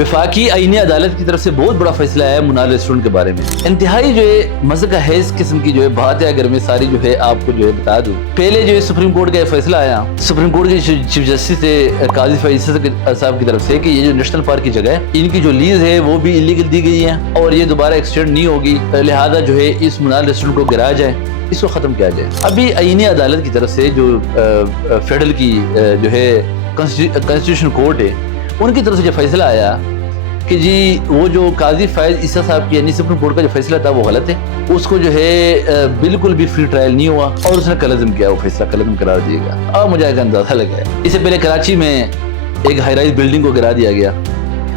वफाकी आईनी अदालत की तरफ से बहुत बड़ा फैसला आया मुनाल रेस्टोरेंट के बारे में। इंतहाई जो है मज़े का है इस किस्म की जो है बात है, अगर मैं सारी जो है आपको जो है बता दूं। पहले जो है सुप्रीम कोर्ट का फैसला आया, सुप्रीम कोर्ट के चीफ जस्टिस थे काजी फैसल साहब की तरफ से कि ये जो नेशनल पार्क की जगह है इनकी जो लीज है वो भी इलीगल दी गई है और ये दोबारा एक्सटेंड नहीं होगी, लिहाजा जो है इस मुनाल रेस्टोरेंट को गिराया जाए, इसको ख़त्म किया जाए। अभी आईनी अदालत की तरफ से जो फेडरल की जो है कॉन्स्टिट्यूशन कोर्ट है उनकी तरफ से जो फैसला आया कि जी वो जो काजी फैज ईसा साहब की यानी सुप्रीम कोर्ट का जो फैसला था वो गलत है, उसको जो है बिल्कुल भी फ्री ट्रायल नहीं हुआ और उसने कलअज़म किया, वो फैसला कलअज़म करार दिया गया। अब मुझे एक अंदाजा लगा है, इससे पहले कराची में एक हाई राइज बिल्डिंग को गिरा दिया गया,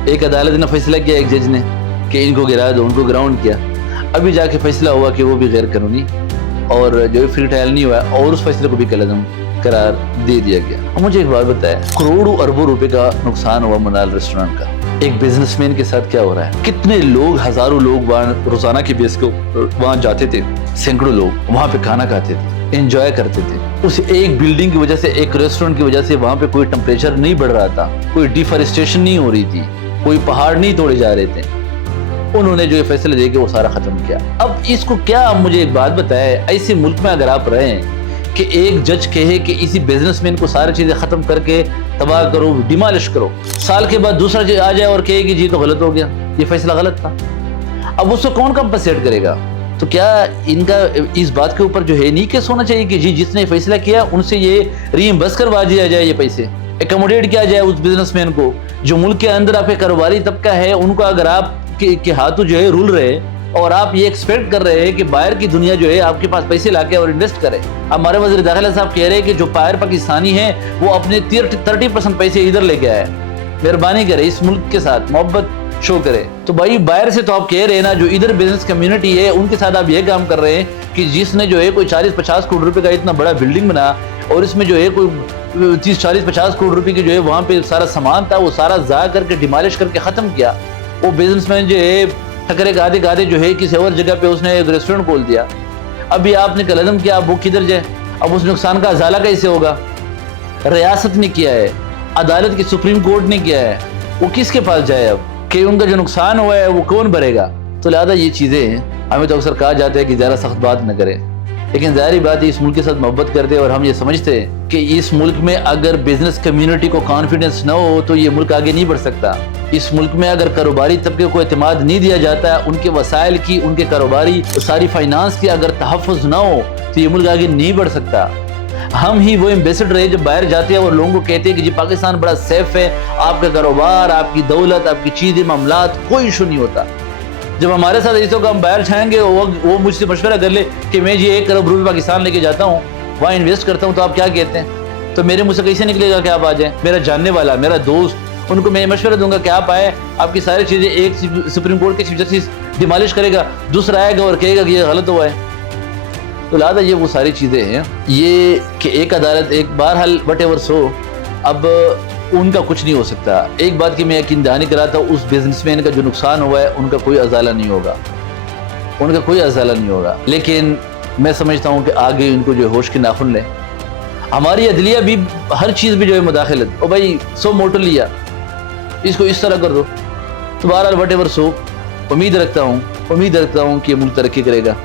एक अदालत ने फैसला किया एक जज ने कि इनको गिरा दो, उनको ग्राउंड किया, अभी जाके फैसला हुआ कि वो भी गैर कानूनी और जो फ्री ट्रायल नहीं हुआ और उस फैसले को भी कलअज़म करार दे दिया गया। अब मुझे एक बात बताया, करोड़ों अरबों रुपए का नुकसान हुआ मुनाल रेस्टोरेंट का, एक बिजनेसमैन के साथ क्या हो रहा है, कितने लोग हजारों लोग वहाँ रोजाना की बेस को वहाँ जाते थे, सैकड़ों लोग वहाँ पे खाना खाते थे, एंजॉय करते थे। उस एक बिल्डिंग की वजह से, एक रेस्टोरेंट की वजह से वहाँ पे कोई टेम्परेचर नहीं बढ़ रहा था, कोई डिफॉरेस्टेशन नहीं हो रही थी, कोई पहाड़ नहीं तोड़े जा रहे थे, उन्होंने जो ये फैसले दे के वो सारा खत्म किया। अब इसको क्या, आप मुझे एक बात बताए, ऐसे मुल्क में अगर आप रहें कि एक जज कहे कि इसी बिजनेसमैन को सारी चीजें खत्म करके तबाह करो, डिमोलिश करो, साल के बाद दूसरा जज आ जाए और कहे कि जी तो गलत हो गया, ये फैसला गलत था, अब उसको कौन कंपनसेट करेगा? तो क्या इनका इस बात के ऊपर जो है नहीं केस होना चाहिए कि जी जिसने फैसला किया उनसे ये रीइंबर्स करवा दिया जाए, ये पैसे एकोमोडेट किया जाए उस बिजनेसमैन को। जो मुल्क के अंदर आपके कारोबारी तबका है उनको अगर आप के हाथों जो है रुल रहे और आप ये एक्सपेक्ट कर रहे हैं कि बाहर की दुनिया जो है आपके पास पैसे लाके और इन्वेस्ट करे। हमारे वज़ीर दाखिला साहब कह रहे हैं कि जो बाहर पाकिस्तानी है वो अपने 30% पैसे इधर लेके आए, मेहरबानी करे इस मुल्क के साथ मोहब्बत शो करे। तो भाई बाहर से तो आप कह रहे हैं ना, जो इधर बिजनेस कम्युनिटी है उनके साथ आप ये काम कर रहे हैं कि जिसने जो है कोई 40-50 करोड़ रुपए का इतना बड़ा बिल्डिंग बना और इसमें जो है कोई 30-40-50 करोड़ रुपए की जो है वहाँ पे सारा सामान था वो सारा ज़ाया करके डिमोलिश करके ख़त्म किया। वो बिजनेसमैन जो है ठकरे गादे गादे जो है किसी और जगह पे उसने एक रेस्टोरेंट खोल दिया, अभी आपने कलअज़म किया, अब वो किधर जाए? अब उस नुकसान का अजाला कैसे होगा? रियासत ने किया है, अदालत की सुप्रीम कोर्ट ने किया है, वो किसके पास जाए अब कि उनका जो नुकसान हुआ है वो कौन भरेगा? तो लिहाजा ये चीज़ें हमें तो अक्सर कहा जाता है कि ज़्यादा सख्त बात न करें, लेकिन ज़ाहिर बात है इस मुल्क के साथ मोहब्बत करते और हम ये समझते हैं कि इस मुल्क में अगर बिजनेस कम्युनिटी को कॉन्फिडेंस न हो तो ये मुल्क आगे नहीं बढ़ सकता। इस मुल्क में अगर कारोबारी तबके को एतमाद नहीं दिया जाता, उनके वसाइल की, उनके कारोबारी सारी फाइनेंस की अगर तहफ़्फ़ुज़ ना हो तो ये मुल्क आगे नहीं बढ़ सकता। हम ही वो एम्बेसडर है जब बाहर जाते हैं और लोगों को कहते हैं कि जी पाकिस्तान बड़ा सेफ है, आपका कारोबार, आपकी दौलत, आपकी चीज़ें, मामलात, कोई इशू नहीं होता। जब हमारे साथ ऐसे होगा हम बाहर जाएंगे वो मुझसे मशवरा कर ले कि मैं जी 1 करोड़ रुपये पाकिस्तान लेके जाता हूँ, वहाँ इन्वेस्ट करता हूँ, तो आप क्या कहते हैं? तो मेरे मुँह से कैसे निकलेगा कि आप आ जाएं? मेरा जानने वाला, मेरा दोस्त, उनको मैं मशवरा दूंगा कि आप आए, आपकी सारी चीज़ें एक सुप्रीम कोर्ट के चीफ जस्टिस डिमोलिश करेगा, दूसरा आएगा और कहेगा कि ये गलत हुआ है। तो लिहाजा ये वो सारी चीज़ें हैं, ये कि एक अदालत एक बार हल वट एवर सो, अब उनका कुछ नहीं हो सकता। एक बात की मैं यकीन दहानी कराता हूँ, उस बिजनेसमैन का जो नुकसान हुआ है उनका कोई अजाला नहीं होगा, उनका कोई अजाला नहीं होगा। लेकिन मैं समझता हूँ कि आगे इनको जो होश के नाखुन लें। हमारी अदलिया भी हर चीज़ भी जो है मुदाखलत, ओ भाई 100 मोटर लिया, इसको इस तरह कर दो, तो बहरहाल वट एवर सो, उम्मीद रखता हूँ कि मुल्क तरक्की करेगा,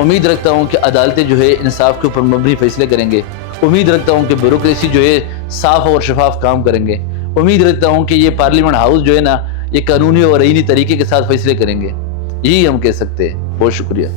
उम्मीद रखता हूँ कि अदालतें जो है इंसाफ के ऊपर मबनी फैसले करेंगे, उम्मीद रखता हूँ कि ब्यूरोक्रेसी जो है साफ और शफाफ काम करेंगे, उम्मीद रखता हूँ कि ये पार्लियामेंट हाउस जो है ना ये कानूनी और आईनी तरीके के साथ फैसले करेंगे। यही हम कह सकते हैं। बहुत शुक्रिया।